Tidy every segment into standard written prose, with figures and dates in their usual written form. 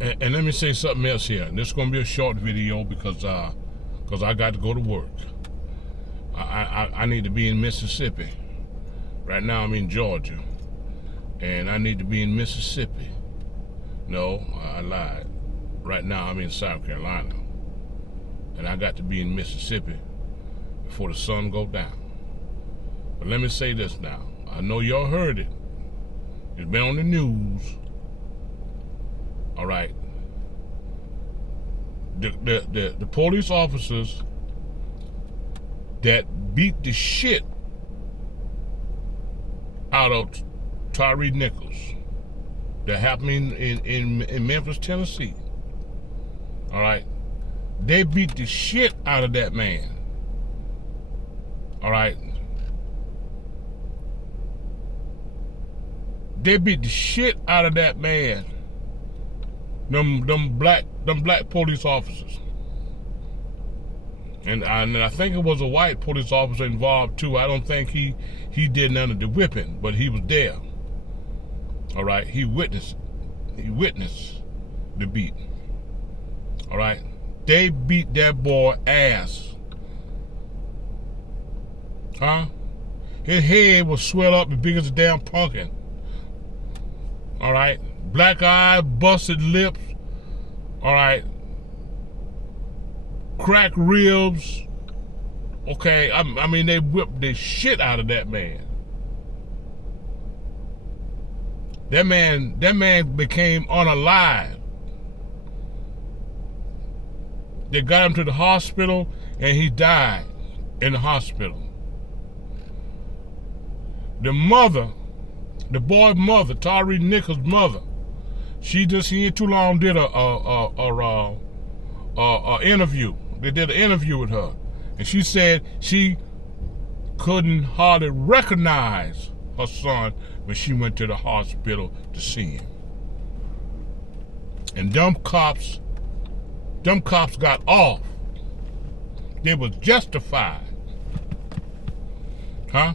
And let me say something else here. And this is going to be a short video because I got to go to work. I need to be in Mississippi. Right now I'm in Georgia. And I need to be in Mississippi. No, I lied. Right now I'm in South Carolina. And I got to be in Mississippi before the sun go down. But let me say this now. I know y'all heard it. It's been on the news. All right. The police officers that beat the shit out of Tyre Nichols, that happened in Memphis, Tennessee. All right. They beat the shit out of that man. All right. They beat the shit out of that man. Them black police officers. And I think it was a white police officer involved too. I don't think he did none of the whipping, but he was there. All right, he witnessed the beat. All right, they beat that boy ass. Huh? His head was swelled up as big as a damn pumpkin. All right, black eye, busted lips. All right, cracked ribs. Okay, I mean they whipped the shit out of that man. That man became unalive. They got him to the hospital and he died in the hospital. The mother, the boy's mother, Tyre Nichols' mother, she ain't too long did a interview. They did an interview with her, and she said she couldn't hardly recognize her son when she went to the hospital to see him. And them cops got off. They was justified. Huh?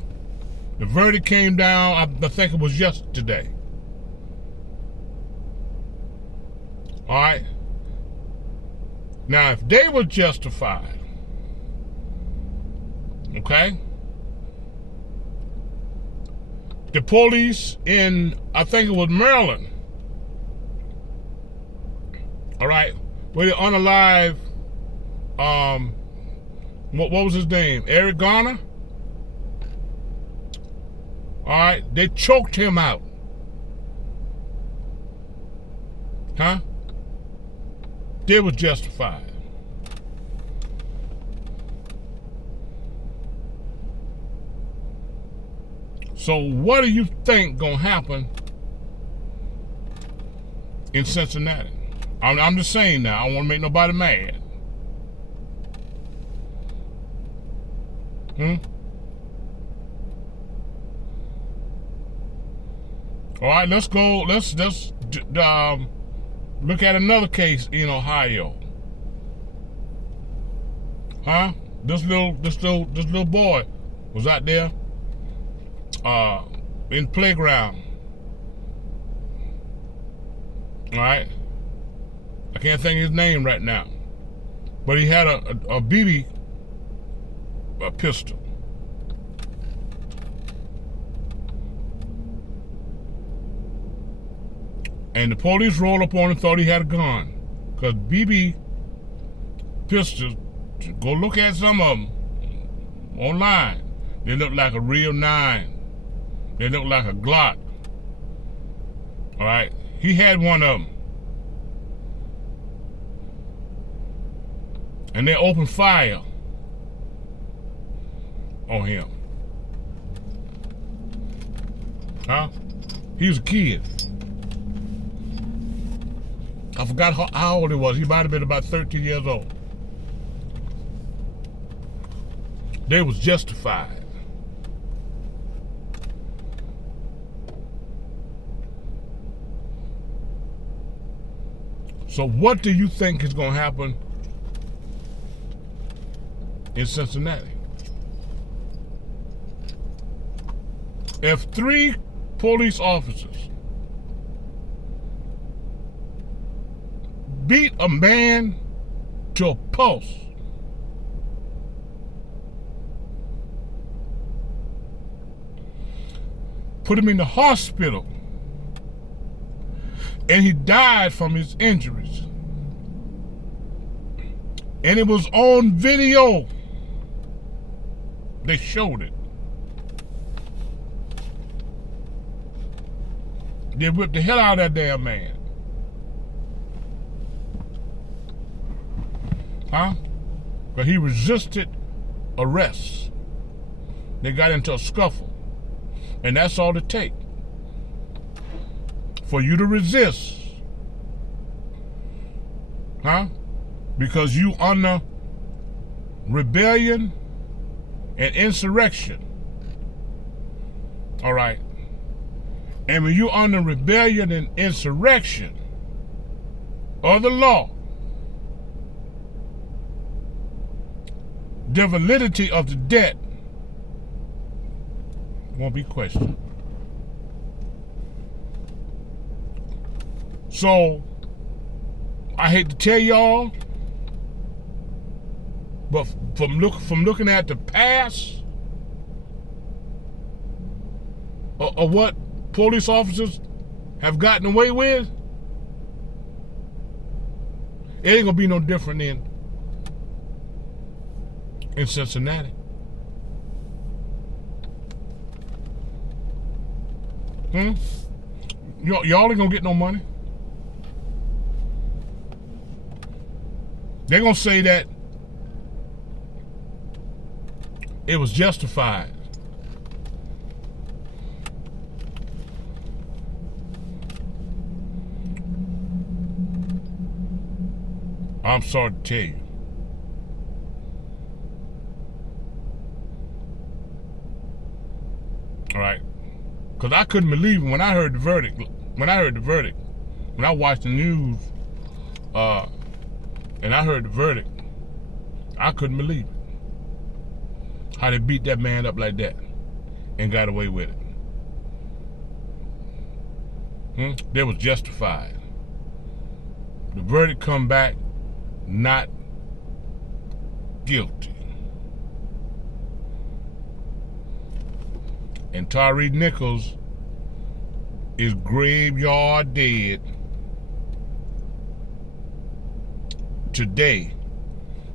The verdict came down, I think it was yesterday. All right? Now, if they were justified, okay? The police in, I think it was Maryland, all right, where they unalive, what was his name? Eric Garner? All right, they choked him out. Huh? They was justified. So what do you think gonna happen in Cincinnati? I'm just saying now, I don't want to make nobody mad. All right, let's go. Let's look at another case in Ohio. Huh? This little boy was out there in the playground. All right. I can't think of his name right now, but he had a BB pistol. And the police rolled up on him and thought he had a gun. Because BB pistols, go look at some of them online. They look like a real 9. They look like a Glock. All right? He had one of them. And they opened fire on him. Huh? He was a kid. I forgot how old he was. He might have been about 13 years old. They was justified. So what do you think is going to happen in Cincinnati? If 3 police officers beat a man to a pulse. Put him in the hospital. And he died from his injuries. And it was on video. They showed it. They whipped the hell out of that damn man. Huh? But he resisted arrest. They got into a scuffle. And that's all it takes. For you to resist. Huh? Because you under rebellion and insurrection. All right. And when you're under rebellion and insurrection of the law, the validity of the debt won't be questioned. So, I hate to tell y'all, but from looking at the past of what police officers have gotten away with, it ain't gonna be no different in Cincinnati. Y'all ain't gonna get no money. They're gonna say that it was justified. I'm sorry to tell you. All right. Because I couldn't believe it when I heard the verdict. When I watched the news, and I heard the verdict, I couldn't believe it. How they beat that man up like that and got away with it. They was justified. The verdict come back not guilty. And Tyre Nichols is graveyard dead today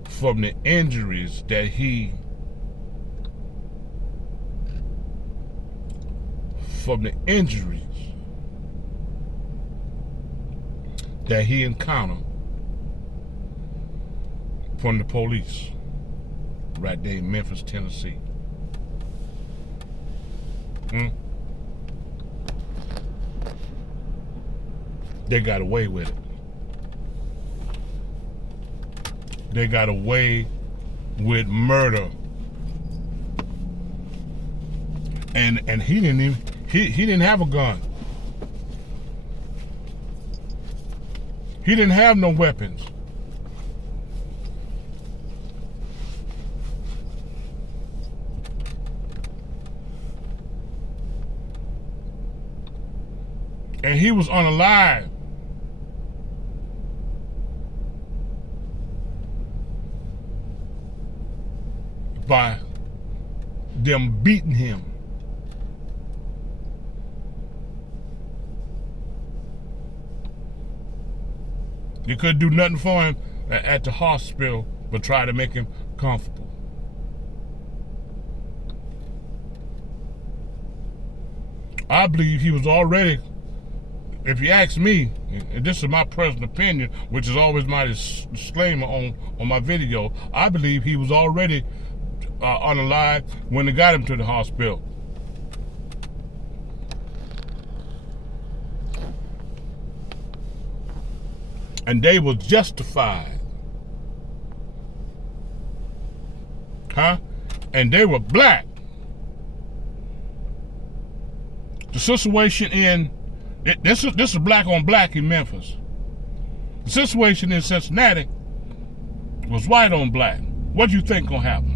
from the injuries that he encountered from the police right there in Memphis, Tennessee. They got away with it. They got away with murder. And he didn't have a gun. He didn't have no weapons. And he was unalive. By them beating him. You couldn't do nothing for him at the hospital but try to make him comfortable. I believe he was already, if you ask me, and this is my personal opinion, which is always my disclaimer on my video, I believe he was already unalive when they got him to the hospital. And they were justified. And they were black. The situation in this is black on black in Memphis. The situation in Cincinnati was white on black. What do you think gonna happen?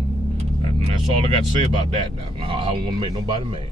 And that's all I got to say about that now. I don't want to make nobody mad.